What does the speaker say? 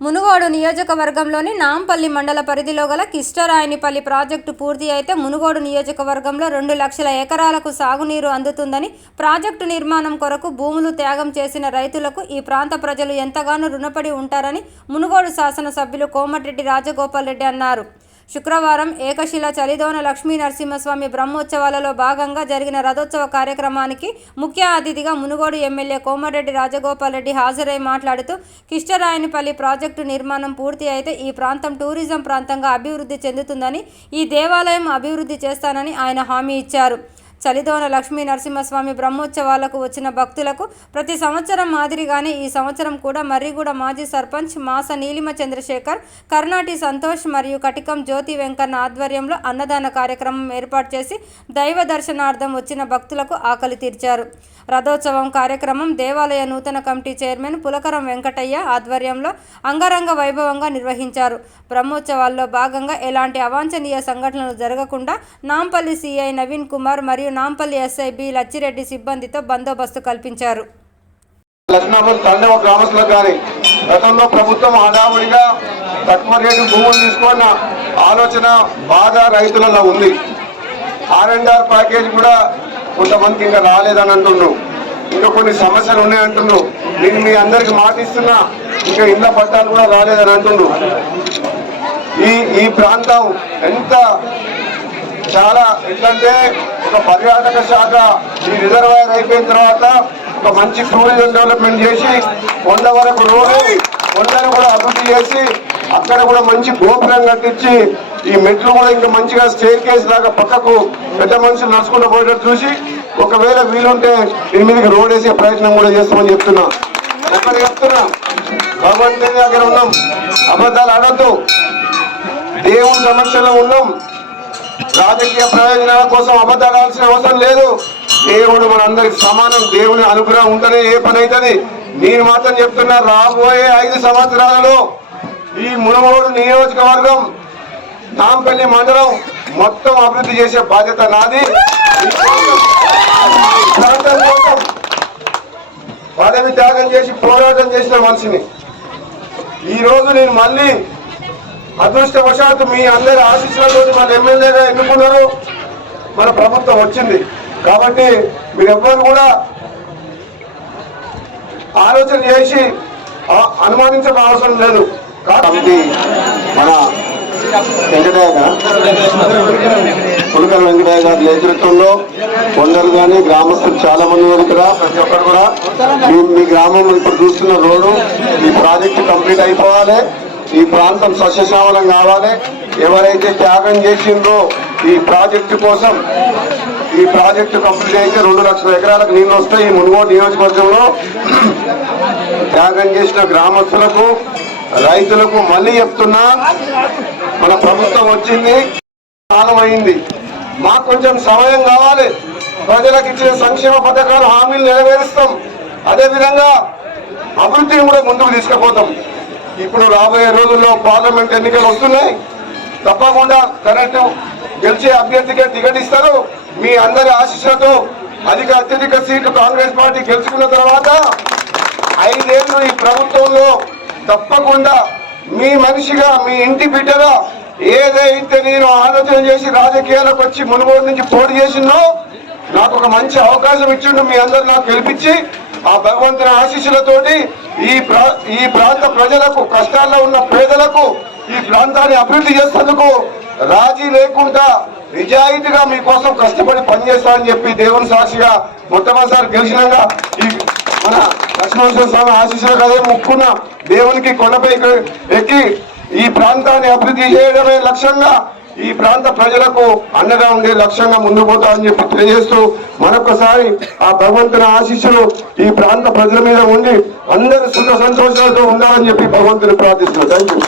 మునుగోడు నియోజకవర్గంలోని నాంపల్లి మండల పరిధిలో గల కిష్టరాయనిపల్లి ప్రాజెక్టు పూర్తి అయితే మునుగోడు నియోజకవర్గంలో రెండు లక్షల ఎకరాలకు సాగునీరు అందుతుందని ప్రాజెక్టు నిర్మాణం కొరకు భూములు త్యాగం చేసిన రైతులకు ఈ ప్రాంత ప్రజలు ఎంతగానో రుణపడి ఉంటారని మునుగోడు శాసనసభ్యులు కోమటిరెడ్డి రాజగోపాల్ రెడ్డి అన్నారు. శుక్రవారం ఏకశిల చలిదోన లక్ష్మీ నరసింహస్వామి బ్రహ్మోత్సవాలలో భాగంగా జరిగిన రథోత్సవ కార్యక్రమానికి ముఖ్య అతిథిగా మునుగోడు ఎమ్మెల్యే కోమరెడ్డి రాజగోపాల్ రెడ్డి హాజరై మాట్లాడుతూ కిష్టరాయనిపల్లి ప్రాజెక్టు నిర్మాణం పూర్తి అయితే ఈ ప్రాంతం టూరిజం ప్రాంతంగా అభివృద్ధి చెందుతుందని ఈ దేవాలయం అభివృద్ధి చేస్తానని ఆయన హామీ ఇచ్చారు. చలిదోన లక్ష్మీ నరసింహస్వామి బ్రహ్మోత్సవాలకు వచ్చిన భక్తులకు ప్రతి సంవత్సరం మాదిరిగానే ఈ సంవత్సరం కూడా మర్రిగూడ మాజీ సర్పంచ్ మాస నీలిమ చంద్రశేఖర్ కర్ణాటి సంతోష్ మరియు కటికం జ్యోతి వెంకన్న ఆధ్వర్యంలో అన్నదాన కార్యక్రమం ఏర్పాటు చేసి దైవ దర్శనార్థం వచ్చిన భక్తులకు ఆకలి తీర్చారు. రథోత్సవం కార్యక్రమం దేవాలయ నూతన కమిటీ చైర్మన్ పులకరం వెంకటయ్య ఆధ్వర్యంలో అంగరంగ వైభవంగా నిర్వహించారు. బ్రహ్మోత్సవాల్లో భాగంగా ఎలాంటి అవాంఛనీయ సంఘటనలు జరగకుండా నాంపల్లి సిఐ నవీన్ కుమార్ మరియు నాంపల్లి ఎస్ఐ బి లచ్చిరెడ్డి సిబ్బందితో బందోబస్తు కల్పించారు. లక్ష్మణాబాద్ తండవ గ్రామస్తులకు కానీ గతంలో ప్రభుత్వం హడావుడిగా తక్కువ రేటు భూములు తీసుకున్న ఆలోచన బాధ రైతులలో ఉంది. ఆర్ అండ్ ఆర్ ప్యాకేజ్ కూడా కొంతమందికి ఇంకా రాలేదని అంటున్నాం ఇంకా కొన్ని సమస్యలు ఉన్నాయంటున్నాం నేను మీ అందరికి మాటిస్తున్నా ఇంకా ఇళ్ళ పట్టాలు కూడా రాలేదని అంటున్నాం ఈ ఈ ప్రాంతం ఎంత చాలా ఎట్లంటే ఒక పర్యాటక శాఖ ఈ రిజర్వాయర్ అయిపోయిన తర్వాత ఒక మంచి టూరిజం డెవలప్మెంట్ చేసి కొండ వరకు రోడ్డు కొండను కూడా అభివృద్ధి చేసి అక్కడ కూడా మంచి గోపురం కట్టించి ఈ మెట్లు కూడా ఇంకా మంచిగా స్టేర్ కేస్ లాగా పక్కకు పెద్ద మనుషులు నడుచుకుంటూ పోయేటట్టు చూసి ఒకవేళ వీలుంటే ఎనిమిదికి రోడ్ వేసే ప్రయత్నం కూడా చేస్తామని చెప్తున్నా. ఎక్కడ చెప్తున్నా. భగవంతుని దగ్గర ఉన్నాం. అబద్ధాలు ఆడద్దు. దేవుని సమస్యలో ఉన్నాం. రాజకీయ ప్రయోజనాల కోసం అబద్ధాడాల్సిన అవసరం లేదు. దేవుడు మనందరికి సమానం దేవుని అనుగ్రహం ఉంటేనే ఏ పని అవుతుంది? నేను మాత్రం చెప్తున్నా రాబోయే ఐదు సంవత్సరాలలో ఈ మునమూడు నియోజకవర్గం నాంపల్లి మండలం మొత్తం అభివృద్ధి చేసే బాధ్యత నాది. ప్రాంతం కోసం పదవి త్యాగం చేసి పోరాటం చేసిన మనిషిని. ఈ రోజు నేను మళ్ళీ అదృష్టవశాత్తు మీ అందరి ఆశీస్సులతో మన ఎమ్మెల్యేగా ఎన్నుకున్నారు. మన ప్రభుత్వం వచ్చింది. కాబట్టి మీరెవ్వరు కూడా ఆలోచన చేసి ఆ- అనుమానించడం అవసరం లేదు. కాబట్టి మన వెంకటయ్య గారు పులకల వెంకటయ్య గారి నేతృత్వంలో కొందరు కానీ గ్రామస్తులు చాలా మంది ఉన్నారు ఇక్కడ ప్రతి ఒక్కరు కూడా. మీ గ్రామం ఇప్పుడు చూస్తున్న రోడ్డు ఈ ప్రాజెక్టు కంప్లీట్ అయిపోవాలి. ఈ ప్రాంతం సస్యశ్యామలం కావాలి. ఎవరైతే త్యాగం చేసిండ్రో ఈ ప్రాజెక్టు కోసం ఈ ప్రాజెక్టు కంప్లీట్ అయితే రెండు లక్షల ఎకరాలకు నీళ్ళు వస్తాయి ఈ మునుగోడు నియోజకవర్గంలో. త్యాగం చేసిన గ్రామస్తులకు రైతులకు మళ్ళీ చెప్తున్నా మన ప్రభుత్వం వచ్చింది కాలం అయింది మాకు కొంచెం సమయం కావాలి. ప్రజలకు ఇచ్చిన సంక్షేమ పథకాలు హామీలు నెరవేరుస్తాం. అదేవిధంగా అభివృద్ధిని కూడా ముందుకు తీసుకుపోతాం. ఇప్పుడు రాబోయే రోజుల్లో పార్లమెంట్ ఎన్నికలు వస్తున్నాయి. తప్పకుండా కరెక్ట్ గెలిచే అభ్యర్థికే టికెట్ ఇస్తారు. మీ అందరి ఆశీస్సులతో అధిక అత్యధిక సీట్లు కాంగ్రెస్ పార్టీ గెలుచుకున్న తర్వాత ఐదేళ్ళు ఈ ప్రభుత్వంలో తప్పకుండా మీ మనిషిగా మీ ఇంటి బిడ్డగా ఏదైతే నేను ఆలోచన చేసి రాజకీయాలకు వచ్చి మునుగోడు నుంచి పోటీ చేసిందో నాకు ఒక మంచి అవకాశం ఇచ్చిండు మీ అందరు నాకు గెలిపించి ఆ భగవంతుని ఆశీస్సులతోటి ఈ ప్రా ఈ ప్రాంత ప్రజలకు కష్టాల్లో ఉన్న పేదలకు ఈ ప్రాంతాన్ని అభివృద్ధి చేసేందుకు రాజీ లేకుండా నిజాయితీగా మీకోసం కష్టపడి పనిచేస్తామని చెప్పి దేవుని సాక్షిగా మొట్టమొదటిసారి గెలిచినాక ఈ మన లక్ష్మణ స్వామి ఆశీస్సులు అదే ముక్కున్న దేవునికి కొండపై ఎక్కి ఈ ప్రాంతాన్ని అభివృద్ధి చేయడమే లక్ష్యంగా ఈ ప్రాంత ప్రజలకు అండగా ఉండే లక్ష్యంగా ముందు పోతా అని చెప్పి తెలియజేస్తూ మరొకసారి ఆ భగవంతుని ఆశీస్సులు ఈ ప్రాంత ప్రజల మీద ఉండి అందరూ సుఖ సంతోషాలతో ఉండాలని చెప్పి భగవంతుని ప్రార్థిస్తున్నాను థ్యాంక్